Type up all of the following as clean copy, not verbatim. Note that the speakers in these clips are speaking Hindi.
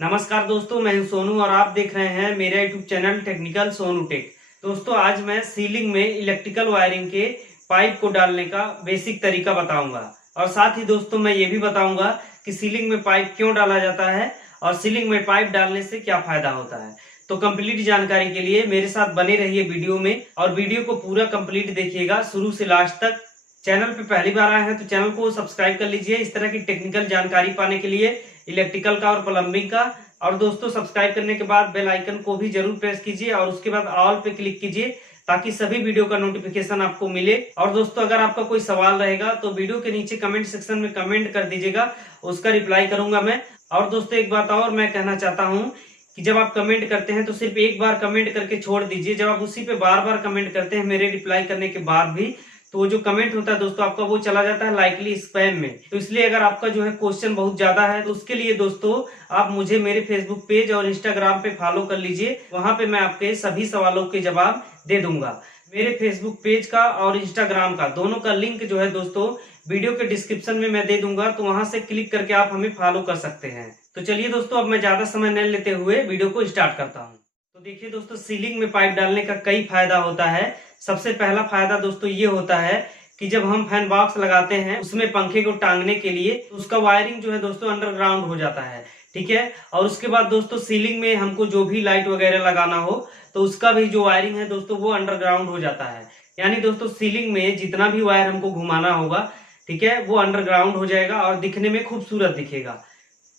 नमस्कार दोस्तों, मैं हूं सोनू और आप देख रहे हैं मेरा YouTube channel technical Sonu tech. दोस्तों, आज मैं सीलिंग में इलेक्ट्रिकल वायरिंग के पाइप को डालने का बेसिक तरीका बताऊंगा और साथ ही दोस्तों मैं ये भी बताऊंगा कि सीलिंग में पाइप क्यों डाला जाता है और सीलिंग में पाइप डालने से क्या फायदा होता है। तो कंप्लीट जानकारी के लिए मेरे साथ बने रहिए वीडियो में और वीडियो को पूरा कंप्लीट देखिएगा शुरू से लास्ट तक। चैनल पे पहली बार आए हैं तो चैनल को सब्सक्राइब कर लीजिए इस तरह की टेक्निकल जानकारी पाने के लिए, इलेक्ट्रिकल का और प्लम्बिंग का। और दोस्तों, सब्सक्राइब करने के बाद बेल आइकन को भी जरूर प्रेस कीजिए और उसके बाद ऑल पे क्लिक कीजिए ताकि सभी वीडियो का नोटिफिकेशन आपको मिले। और दोस्तों, अगर आपका कोई सवाल रहेगा तो वीडियो के नीचे कमेंट सेक्शन में कमेंट कर दीजिएगा, उसका रिप्लाई करूंगा मैं। और दोस्तों, एक बात और मैं कहना चाहता हूँ कि जब आप कमेंट करते हैं तो सिर्फ एक बार कमेंट करके छोड़ दीजिए। जब आप उसी पे बार बार कमेंट करते हैं मेरे रिप्लाई करने के बाद भी, तो वो जो कमेंट होता है दोस्तों आपका वो चला जाता है लाइकली स्पैम में। तो इसलिए अगर आपका जो है क्वेश्चन बहुत ज्यादा है तो उसके लिए दोस्तों आप मुझे मेरे फेसबुक पेज और इंस्टाग्राम पे फॉलो कर लीजिए, वहां पे मैं आपके सभी सवालों के जवाब दे दूंगा। मेरे फेसबुक पेज का और इंस्टाग्राम का दोनों का लिंक जो है दोस्तों वीडियो के डिस्क्रिप्शन में मैं दे दूंगा, तो वहां से क्लिक करके आप हमें फॉलो कर सकते हैं। तो चलिए दोस्तों, अब मैं ज्यादा समय नहीं लेते हुए वीडियो को स्टार्ट करता हूँ। तो देखिए दोस्तों, सीलिंग में पाइप डालने का कई फायदा होता है। सबसे पहला फायदा दोस्तों ये होता है कि जब हम फैन बॉक्स लगाते हैं उसमें पंखे को टांगने के लिए, तो उसका वायरिंग जो है दोस्तों अंडरग्राउंड हो जाता है, ठीक है। और उसके बाद दोस्तों सीलिंग में हमको जो भी लाइट वगैरह लगाना हो तो उसका भी जो वायरिंग है दोस्तों वो अंडरग्राउंड हो जाता है। यानी दोस्तों सीलिंग में जितना भी वायर हमको घुमाना होगा, ठीक है, वो अंडरग्राउंड हो जाएगा और दिखने में खूबसूरत दिखेगा।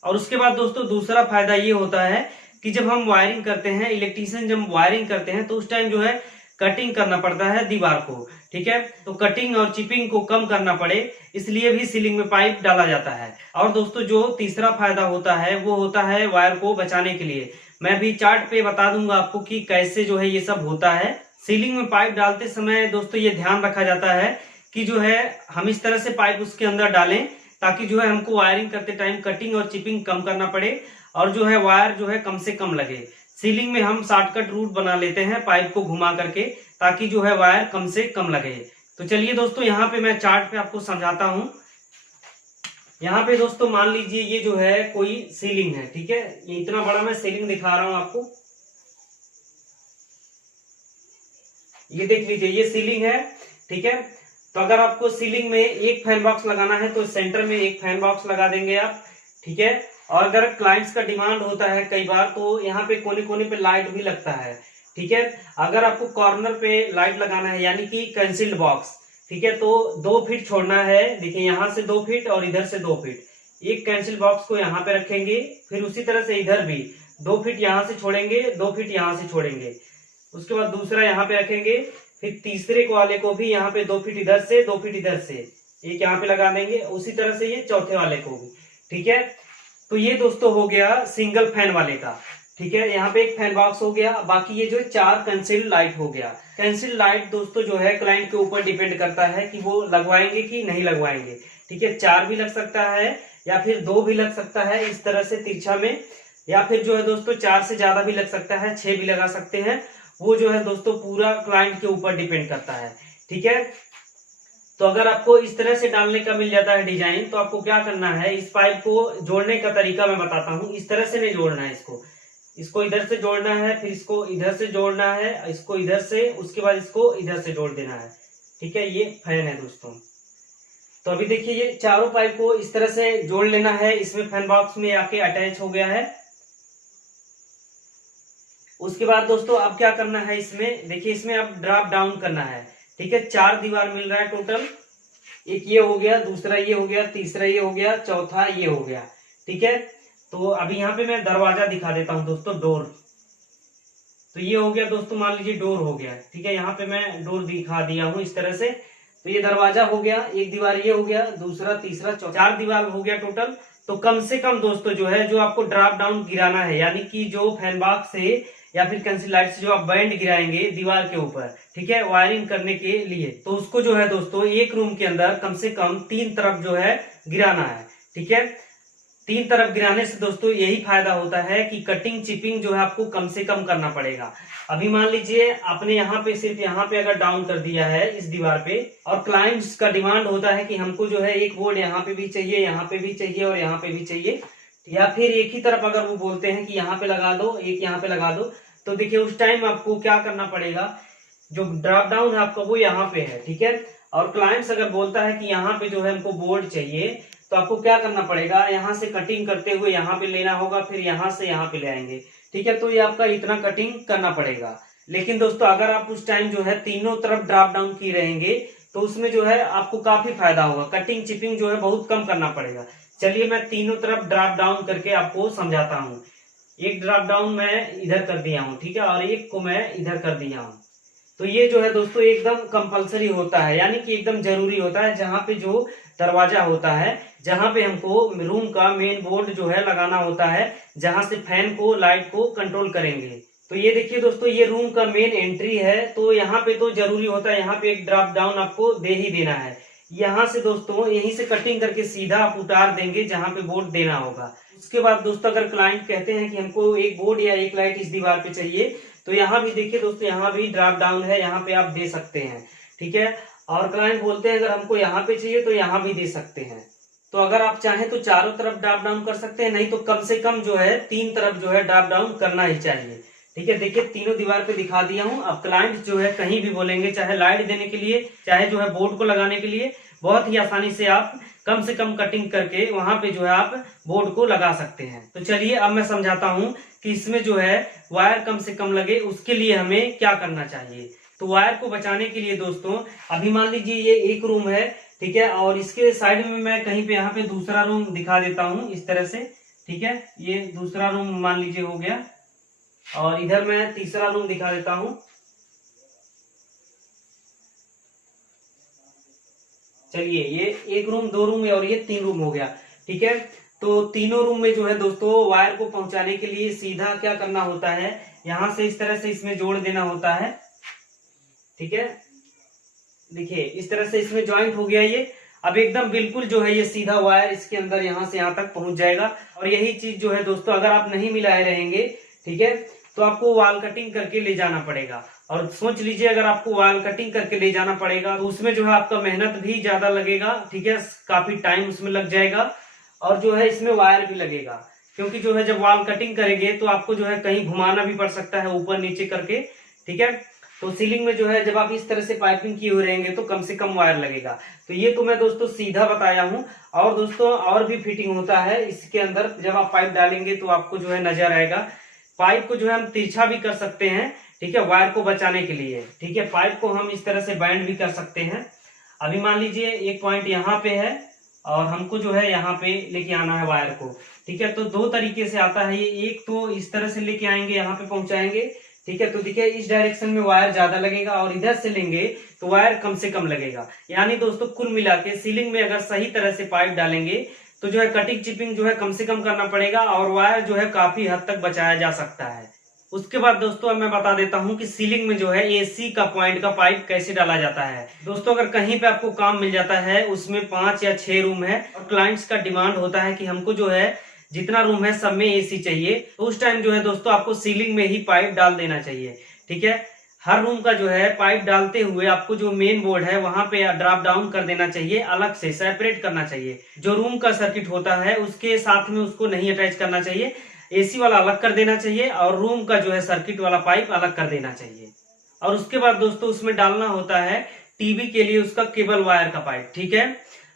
और उसके बाद दोस्तों दूसरा फायदा ये होता है कि जब हम वायरिंग करते हैं, इलेक्ट्रीशियन जब वायरिंग करते हैं तो उस टाइम जो है कटिंग करना पड़ता है दीवार को, ठीक है। तो कटिंग और चिपिंग को कम करना पड़े इसलिए भी सीलिंग में पाइप डाला जाता है। और दोस्तों जो तीसरा फायदा होता है वो होता है वायर को बचाने के लिए। मैं भी चार्ट पे बता दूंगा आपको कि कैसे जो है ये सब होता है। सीलिंग में पाइप डालते समय दोस्तों ये ध्यान रखा जाता है कि जो है हम इस तरह से पाइप उसके अंदर डालें ताकि जो है हमको वायरिंग करते टाइम कटिंग और चिपिंग कम करना पड़े और जो है वायर जो है कम से कम लगे। सीलिंग में हम शॉर्टकट रूट बना लेते हैं पाइप को घुमा करके ताकि जो है वायर कम से कम लगे। तो चलिए दोस्तों, यहाँ पे मैं चार्ट पे आपको समझाता हूँ। यहाँ पे दोस्तों मान लीजिए ये जो है कोई सीलिंग है, ठीक है। ये इतना बड़ा मैं सीलिंग दिखा रहा हूँ आपको, ये देख लीजिए ये सीलिंग है, ठीक है। तो अगर आपको सीलिंग में एक फैन बॉक्स लगाना है तो सेंटर में एक फैन बॉक्स लगा देंगे आप, ठीक है। और अगर क्लाइंट्स का डिमांड होता है कई बार तो यहाँ पे कोने कोने पे लाइट भी लगता है, ठीक है। अगर आपको कॉर्नर पे लाइट लगाना है यानी कि कैंसिल्ड बॉक्स, ठीक है, तो 2 फीट छोड़ना है। देखिए यहाँ से 2 फीट और इधर से 2 फीट, एक कैंसिल बॉक्स को यहाँ पे रखेंगे, फिर उसी तरह से इधर भी 2 फीट यहाँ से छोड़ेंगे, 2 फीट यहाँ से छोड़ेंगे, उसके बाद दूसरा यहाँ पे रखेंगे, फिर तीसरे वाले को भी यहाँ पे 2 फीट इधर से 2 फीट इधर से एक यहाँ पे लगा देंगे, उसी तरह से ये चौथे वाले को भी, ठीक है। तो ये दोस्तों हो गया सिंगल फैन वाले का, ठीक है। यहाँ पे एक फैन बॉक्स हो गया, बाकी ये जो 4 कैंसिल लाइट हो गया। कैंसिल लाइट दोस्तों जो है क्लाइंट के ऊपर डिपेंड करता है कि वो लगवाएंगे कि नहीं लगवाएंगे, ठीक है। 4 भी लग सकता है या फिर 2 भी लग सकता है इस तरह से तिरछा में, या फिर जो है दोस्तों 4 से ज्यादा भी लग सकता है, 6 भी लगा सकते हैं। वो जो है दोस्तों पूरा क्लाइंट के ऊपर डिपेंड करता है, ठीक है। तो अगर आपको इस तरह से डालने का मिल जाता है डिजाइन, तो आपको क्या करना है, इस पाइप को जोड़ने का तरीका मैं बताता हूँ। इस तरह से नहीं जोड़ना है, इसको इधर से जोड़ना है, फिर इसको इधर से जोड़ना है, इसको इधर से, उसके बाद इसको इधर से जोड़ देना है, ठीक है। ये फैन है दोस्तों। तो अभी देखिए ये चारों पाइप को इस तरह से जोड़ लेना है, इसमें फैन बॉक्स में आके अटैच हो गया है। उसके बाद दोस्तों अब क्या करना है, इसमें देखिए इसमें अब ड्रॉप डाउन करना है, ठीक है। 4 दीवार मिल रहा है टोटल, एक ये हो गया, दूसरा ये हो गया, तीसरा ये हो गया, चौथा ये हो गया, ठीक है। तो अभी यहाँ पे मैं दरवाजा दिखा देता हूँ दोस्तों, डोर। तो ये हो गया दोस्तों, मान लीजिए डोर हो गया, ठीक है। यहाँ पे मैं डोर दिखा दिया हूँ इस तरह से। तो ये दरवाजा हो गया, एक दीवार ये हो गया, दूसरा, तीसरा, चौथा, 4 दीवार हो गया टोटल। तो कम से कम दोस्तों जो है जो आपको ड्रॉप डाउन गिराना है, यानी कि जो फैन बॉक्स से या फिर कैंसिल लाइट से जो आप बैंड गिराएंगे दीवार के ऊपर, ठीक है, वायरिंग करने के लिए, तो उसको जो है दोस्तों एक रूम के अंदर कम से कम 3 तरफ जो है गिराना है, ठीक है। 3 तरफ गिराने से दोस्तों यही फायदा होता है कि कटिंग चिपिंग जो है आपको कम से कम करना पड़ेगा। अभी मान लीजिए आपने यहाँ पे सिर्फ यहाँ पे अगर डाउन कर दिया है इस दीवार पे, और क्लाइंट्स का डिमांड होता है कि हमको जो है एक बोर्ड यहाँ पे भी चाहिए, यहाँ पे भी चाहिए और यहाँ पे भी चाहिए, या फिर एक ही तरफ अगर वो बोलते हैं कि यहाँ पे लगा दो, एक यहाँ पे लगा दो, तो देखिए उस टाइम आपको क्या करना पड़ेगा, जो ड्रॉप डाउन है आपका वो यहाँ पे है, ठीक है। और क्लाइंट्स अगर बोलता है कि यहाँ पे जो है हमको बोर्ड चाहिए, तो आपको क्या करना पड़ेगा, यहाँ से कटिंग करते हुए यहाँ पे लेना होगा, फिर यहाँ से यहाँ पे ले आएंगे, ठीक है। तो ये आपका इतना कटिंग करना पड़ेगा। लेकिन दोस्तों अगर आप उस टाइम जो है तीनों तरफ ड्रॉप डाउन की रहेंगे, तो उसमें जो है आपको काफी फायदा होगा, कटिंग चिपिंग जो है बहुत कम करना पड़ेगा। चलिए मैं तीनों तरफ ड्रॉप डाउन करके आपको समझाता हूँ। एक ड्रॉप डाउन मैं इधर कर दिया हूँ, ठीक है, और एक को मैं इधर कर दिया हूँ। तो ये जो है दोस्तों एकदम कंपलसरी होता है, यानी कि एकदम जरूरी होता है, जहाँ पे जो दरवाजा होता है, जहाँ पे हमको रूम का मेन बोर्ड जो है लगाना होता है, जहाँ से फैन को लाइट को कंट्रोल करेंगे। तो ये देखिए दोस्तों, ये रूम का मेन एंट्री है, तो यहाँ पे तो जरूरी होता है, यहाँ पे एक ड्रॉप डाउन आपको दे ही देना है। यहाँ से दोस्तों यहीं से कटिंग करके सीधा आप उतार देंगे जहाँ पे बोर्ड देना होगा। उसके बाद दोस्तों अगर क्लाइंट कहते हैं कि हमको एक बोर्ड या एक लाइट इस दीवार पे चाहिए, तो यहाँ भी देखिए दोस्तों, यहाँ भी ड्रॉप डाउन है, यहाँ पे आप दे सकते हैं, ठीक है। और क्लाइंट बोलते हैं अगर हमको यहाँ पे चाहिए तो यहाँ भी दे सकते हैं। तो अगर आप चाहें तो चारों तरफ ड्रॉप डाउन कर सकते हैं, नहीं तो कम से कम जो है 3 तरफ जो है ड्रॉप डाउन करना ही चाहिए, ठीक है। देखिए तीनों दीवार पे दिखा दिया हूँ। अब क्लाइंट जो है कहीं भी बोलेंगे, चाहे लाइट देने के लिए, चाहे जो है बोर्ड को लगाने के लिए, बहुत ही आसानी से आप कम से कम कटिंग करके वहां पे जो है आप बोर्ड को लगा सकते हैं। तो चलिए अब मैं समझाता हूँ कि इसमें जो है वायर कम से कम लगे, उसके लिए हमें क्या करना चाहिए। तो वायर को बचाने के लिए दोस्तों, अभी मान लीजिए ये एक रूम है, ठीक है, और इसके साइड में मैं कहीं पे यहाँ पे दूसरा रूम दिखा देता हूँ इस तरह से, ठीक है। ये दूसरा रूम मान लीजिए हो गया, और इधर मैं तीसरा रूम दिखा देता हूँ। चलिए ये एक रूम, 2 रूम और ये 3 रूम हो गया, ठीक है। तो तीनों रूम में जो है दोस्तों वायर को पहुंचाने के लिए सीधा क्या करना होता है, यहां से इस तरह से इसमें जोड़ देना होता है, ठीक है। देखिए इस तरह से इसमें ज्वाइंट हो गया ये। अब एकदम बिल्कुल जो है ये सीधा वायर इसके अंदर यहां से यहां तक पहुंच जाएगा। और यही चीज जो है दोस्तों अगर आप नहीं मिलाए रहेंगे, ठीक है, तो आपको वाल कटिंग करके ले जाना पड़ेगा। और सोच लीजिए अगर आपको वाल कटिंग करके ले जाना पड़ेगा तो उसमें जो है आपका मेहनत भी ज्यादा लगेगा, ठीक है, काफी टाइम उसमें लग जाएगा, और जो है इसमें वायर भी लगेगा, क्योंकि जो है जब वाल कटिंग करेंगे तो आपको जो है कहीं घुमाना भी पड़ सकता है ऊपर नीचे करके, ठीक है। तो सीलिंग में जो है जब आप इस तरह से पाइपिंग किए हुए रहेंगे तो कम से कम वायर लगेगा। तो ये तो मैं दोस्तों सीधा बताया हूँ। और दोस्तों और भी फिटिंग होता है इसके अंदर, जब आप पाइप डालेंगे तो आपको जो है नजर आएगा। पाइप को जो है हम तिरछा भी कर सकते हैं, ठीक है, वायर को बचाने के लिए, ठीक है। पाइप को हम इस तरह से बैंड भी कर सकते हैं। अभी मान लीजिए एक पॉइंट यहाँ पे है और हमको जो है यहाँ पे लेके आना है वायर को, ठीक है। तो 2 तरीके से आता है ये, एक तो इस तरह से लेके आएंगे, यहाँ पे पहुंचाएंगे, ठीक है। तो देखिए इस डायरेक्शन में वायर ज्यादा लगेगा और इधर से लेंगे तो वायर कम से कम लगेगा। यानी दोस्तों कुल मिला के सीलिंग में अगर सही तरह से पाइप डालेंगे तो जो है कटिंग चिपिंग जो है कम से कम करना पड़ेगा और वायर जो है काफी हद तक बचाया जा सकता है। उसके बाद दोस्तों अब मैं बता देता हूँ कि सीलिंग में जो है एसी का पॉइंट का पाइप कैसे डाला जाता है। दोस्तों अगर कहीं पे आपको काम मिल जाता है, उसमें 5 या 6 रूम है और क्लाइंट्स का डिमांड होता है कि हमको जो है जितना रूम है सब में एसी चाहिए, तो उस टाइम जो है दोस्तों आपको सीलिंग में ही पाइप डाल देना चाहिए, ठीक है। हर रूम का जो है पाइप डालते हुए आपको जो मेन बोर्ड है वहां पे ड्रॉप डाउन कर देना चाहिए, अलग से सेपरेट करना चाहिए। जो रूम का सर्किट होता है उसके साथ में उसको नहीं अटैच करना चाहिए, एसी वाला अलग कर देना चाहिए और रूम का जो है सर्किट वाला पाइप अलग कर देना चाहिए। और उसके बाद दोस्तों उसमें डालना होता है टीवी के लिए उसका केबल वायर का पाइप, ठीक है।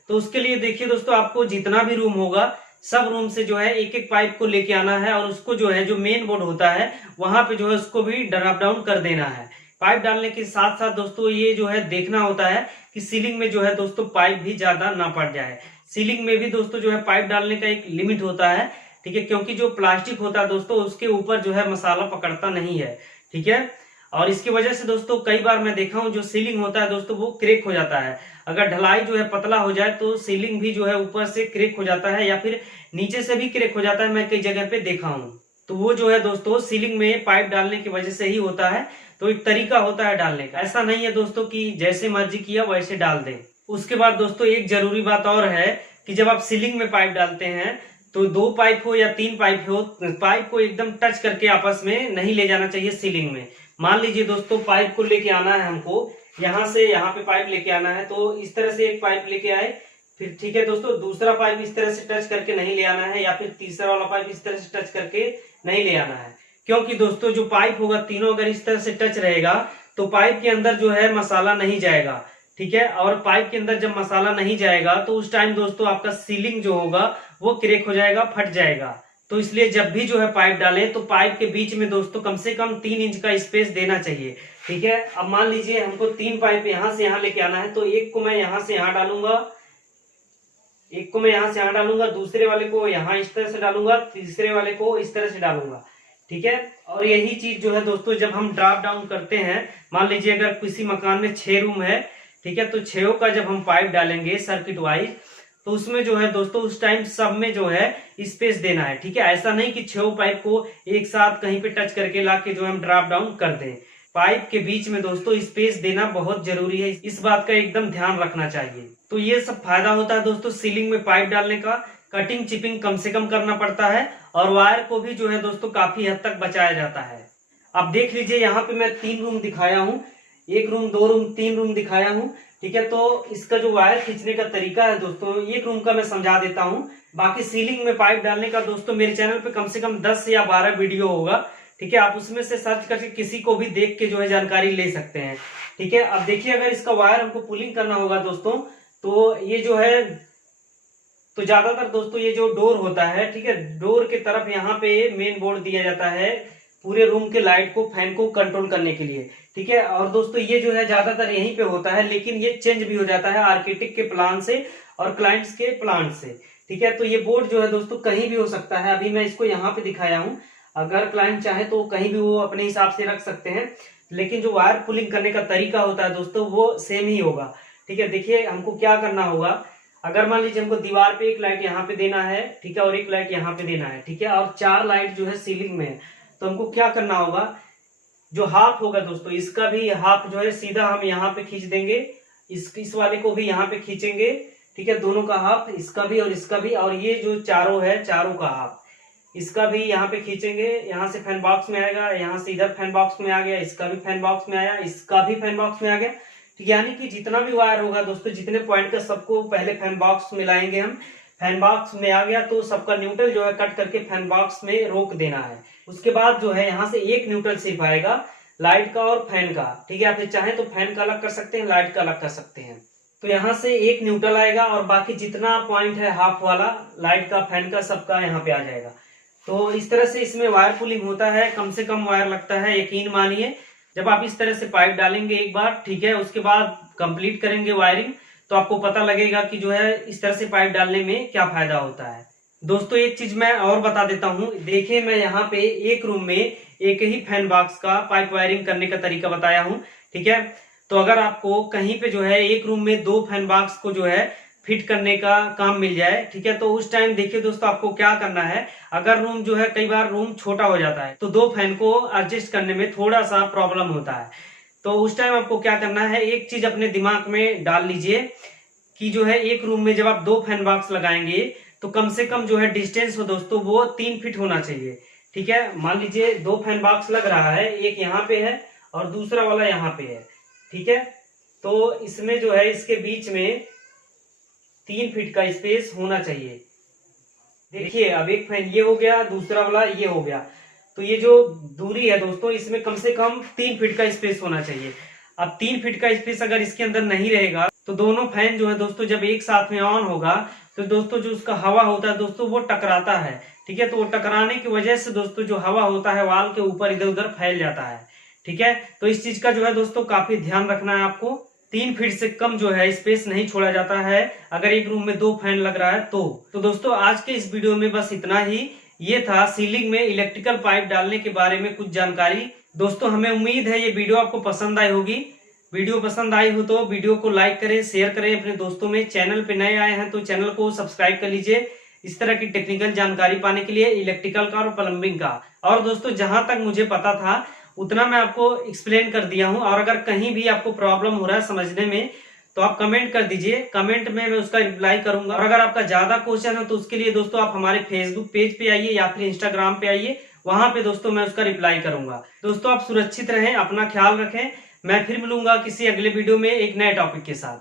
तो उसके लिए देखिए दोस्तों आपको जितना भी रूम होगा सब रूम से जो है एक एक पाइप को लेके आना है और उसको जो है जो मेन बोर्ड होता है वहां पे जो है उसको भी ड्रॉप डाउन कर देना है। पाइप डालने के साथ साथ दोस्तों ये जो है देखना होता है कि सीलिंग में जो है दोस्तों पाइप भी ज्यादा ना पड़ जाए। सीलिंग में भी दोस्तों जो है पाइप डालने का एक लिमिट होता है, ठीक है, क्योंकि जो प्लास्टिक होता है दोस्तों उसके ऊपर जो है मसाला पकड़ता नहीं है, ठीक है। और इसकी वजह से दोस्तों कई बार मैं देखा हूँ जो सीलिंग होता है दोस्तों वो क्रेक हो जाता है। अगर ढलाई जो है पतला हो जाए तो सीलिंग भी जो है ऊपर से क्रेक हो जाता है या फिर नीचे से भी क्रेक हो जाता है, मैं कई जगह पे देखा हूँ। तो वो जो है दोस्तों सीलिंग में पाइप डालने की वजह से ही होता है। तो एक तरीका होता है डालने का, ऐसा नहीं है दोस्तों कि जैसे मर्जी किया वैसे डाल दें। उसके बाद दोस्तों एक जरूरी बात और है कि जब आप सीलिंग में पाइप डालते हैं तो 2 पाइप हो या 3 पाइप हो, पाइप को एकदम टच करके आपस में नहीं ले जाना चाहिए सीलिंग में। मान लीजिए दोस्तों पाइप को लेके आना है हमको, यहाँ से यहाँ पे पाइप लेके आना है, तो इस तरह से एक पाइप लेके आए, फिर ठीक है दोस्तों, दूसरा पाइप इस तरह से टच करके नहीं ले आना है, या फिर तीसरा वाला पाइप इस तरह से टच करके नहीं ले आना है। क्योंकि दोस्तों जो पाइप होगा तीनों अगर इस तरह से टच रहेगा तो पाइप के अंदर जो है मसाला नहीं जाएगा। ठीक है, और पाइप के अंदर जब मसाला नहीं जाएगा तो उस टाइम दोस्तों आपका सीलिंग जो होगा वो क्रैक हो जाएगा, फट जाएगा। तो इसलिए जब भी जो है पाइप डालें तो पाइप के बीच में दोस्तों कम से कम 3 इंच का स्पेस देना चाहिए। ठीक है, अब मान लीजिए हमको 3 पाइप यहाँ से यहाँ लेके आना है, तो एक को मैं यहाँ से यहाँ डालूंगा, एक को मैं यहाँ से यहाँ डालूंगा, दूसरे वाले को यहाँ इस तरह से डालूंगा, तीसरे वाले को इस तरह से डालूंगा। ठीक है, और यही चीज जो है दोस्तों जब हम ड्रॉप डाउन करते हैं, मान लीजिए अगर किसी मकान में 6 रूम है, ठीक है, तो 6 का जब हम पाइप डालेंगे सर्किट वाइज, तो उसमें जो है दोस्तों उस टाइम सब में जो है स्पेस देना है। ठीक है, ऐसा नहीं कि 6 पाइप को एक साथ कहीं पे टच करके लाके जो हम ड्रॉप डाउन कर दें। पाइप के बीच में दोस्तों स्पेस देना बहुत जरूरी है, इस बात का एकदम ध्यान रखना चाहिए। तो ये सब फायदा होता है दोस्तों सीलिंग में पाइप डालने का। कटिंग चिपिंग कम से कम करना पड़ता है और वायर को भी जो है दोस्तों काफी हद तक बचाया जाता है। अब देख लीजिए यहाँ पे मैं 3 रूम दिखाया हूँ, 1 रूम 2 रूम 3 रूम दिखाया हूँ। ठीक है, तो इसका जो वायर खींचने का तरीका है दोस्तों, 1 रूम का मैं समझा देता हूँ। बाकी सीलिंग में पाइप डालने का दोस्तों मेरे चैनल पे कम से कम 10 या 12 वीडियो होगा। ठीक है, आप उसमें से सर्च करके किसी को भी देख के जो है जानकारी ले सकते हैं। ठीक है, अब देखिए अगर इसका वायर हमको पुलिंग करना होगा दोस्तों, तो ये जो है, तो ज्यादातर दोस्तों ये जो डोर होता है, ठीक है, डोर के तरफ यहाँ पे मेन बोर्ड दिया जाता है पूरे रूम के लाइट को, फैन को कंट्रोल करने के लिए। ठीक है, और दोस्तों ये जो है ज्यादातर यहीं पे होता है, लेकिन ये चेंज भी हो जाता है आर्किटेक्ट के प्लान से और क्लाइंट्स के प्लान से। ठीक है, तो ये बोर्ड जो है दोस्तों कहीं भी हो सकता है। अभी मैं इसको यहाँ पे दिखाया हूँ, अगर क्लाइंट चाहे तो कहीं भी वो अपने हिसाब से रख सकते हैं, लेकिन जो वायर पुलिंग करने का तरीका होता है दोस्तों वो सेम ही होगा। ठीक है, देखिए हमको क्या करना होगा, अगर मान लीजिए हमको दीवार पे एक लाइट यहाँ पे देना है, ठीक है, और एक लाइट यहाँ पे देना है, ठीक है, और 4 लाइट जो है सीलिंग में है, तो हमको क्या करना होगा, जो हाफ होगा दोस्तों इसका भी हाफ जो है सीधा हम यहाँ पे खींच देंगे, इस वाले को भी यहाँ पे खींचेंगे। ठीक है, दोनों का हाफ, इसका भी और इसका भी, और ये जो चारों है चारों का हाफ इसका भी यहाँ पे खींचेंगे। यहाँ से फैन बॉक्स में आएगा, यहाँ से इधर फैन बॉक्स में आ गया, इसका भी फैन बॉक्स में आया, इसका भी फैन बॉक्स में आ गया। यानी कि जितना भी वायर होगा दोस्तों, जितने पॉइंट का सबको पहले फैन बॉक्स में लाएंगे हम। फैन बॉक्स में आ गया तो सबका न्यूट्रल जो है कट करके फैन बॉक्स में रोक देना है। उसके बाद जो है यहाँ से एक न्यूट्रल सिर्फ आएगा, लाइट का और फैन का। ठीक है, आप चाहे तो फैन का अलग कर सकते हैं, लाइट का अलग कर सकते हैं। तो यहाँ से एक न्यूट्रल आएगा और बाकी जितना पॉइंट है हाफ वाला, लाइट का, फैन का, सबका यहाँ पे आ जाएगा। तो इस तरह से इसमें वायर पुलिंग होता है, कम से कम वायर लगता है, यकीन मानिए। जब आप इस तरह से पाइप डालेंगे एक बार, ठीक है, उसके बाद कंप्लीट करेंगे वायरिंग, तो आपको पता लगेगा कि जो है इस तरह से पाइप डालने में क्या फायदा होता है। दोस्तों एक चीज मैं और बता देता हूँ, देखिए मैं यहाँ पे एक रूम में एक ही फैन बॉक्स का पाइप वायरिंग करने का तरीका बताया हूँ। ठीक है, तो अगर आपको कहीं पे जो है एक रूम में 2 फैन बॉक्स को जो है फिट करने का काम मिल जाए, ठीक है, तो उस टाइम देखिए दोस्तों आपको क्या करना है। अगर रूम जो है, कई बार रूम छोटा हो जाता है तो 2 फैन को एडजस्ट करने में थोड़ा सा प्रॉब्लम होता है, तो उस टाइम आपको क्या करना है, एक चीज अपने दिमाग में डाल लीजिए कि जो है एक रूम में जब आप 2 फैन बॉक्स लगाएंगे तो कम से कम जो है डिस्टेंस हो दोस्तों वो 3 फीट होना चाहिए। ठीक है, मान लीजिए 2 फैन बॉक्स लग रहा है, एक यहाँ पे है और दूसरा वाला यहाँ पे है। ठीक है, तो इसमें जो है इसके बीच में 3 फीट का स्पेस होना चाहिए। देखिए अब एक फैन ये हो गया, दूसरा वाला ये हो गया, तो ये जो दूरी है दोस्तों इसमें कम से कम 3 फीट का स्पेस होना चाहिए। अब 3 फीट का स्पेस अगर इसके अंदर नहीं रहेगा तो दोनों फैन जो है दोस्तों जब एक साथ में ऑन होगा तो दोस्तों जो उसका हवा होता है दोस्तों वो टकराता है। ठीक है, तो वो टकराने की वजह से दोस्तों जो हवा होता है वाल के ऊपर इधर उधर फैल जाता है। ठीक है, तो इस चीज का जो है दोस्तों काफी ध्यान रखना है आपको। 3 फीट से कम जो है स्पेस नहीं छोड़ा जाता है अगर एक रूम में 2 फैन लग रहा है तो दोस्तों आज के इस वीडियो में बस इतना ही। ये था सीलिंग में इलेक्ट्रिकल पाइप डालने के बारे में कुछ जानकारी। दोस्तों हमें उम्मीद है ये वीडियो आपको पसंद आई होगी। वीडियो पसंद आई हो तो वीडियो को लाइक करें, शेयर करें अपने दोस्तों में। चैनल पे नए आए हैं तो चैनल को सब्सक्राइब कर लीजिए इस तरह की टेक्निकल जानकारी पाने के लिए, इलेक्ट्रिकल का और प्लम्बिंग का। और दोस्तों जहां तक मुझे पता था उतना मैं आपको एक्सप्लेन कर दिया हूं, और अगर कहीं भी आपको प्रॉब्लम हो रहा है समझने में तो आप कमेंट कर दीजिए, कमेंट में मैं उसका रिप्लाई करूंगा। और अगर आपका ज्यादा क्वेश्चन है तो उसके लिए दोस्तों आप हमारे फेसबुक पेज पे आइए या फिर इंस्टाग्राम पे आइए, वहां पे दोस्तों मैं उसका रिप्लाई करूंगा। दोस्तों आप सुरक्षित रहें, अपना ख्याल रखें। मैं फिर मिलूंगा किसी अगले वीडियो में एक नए टॉपिक के साथ।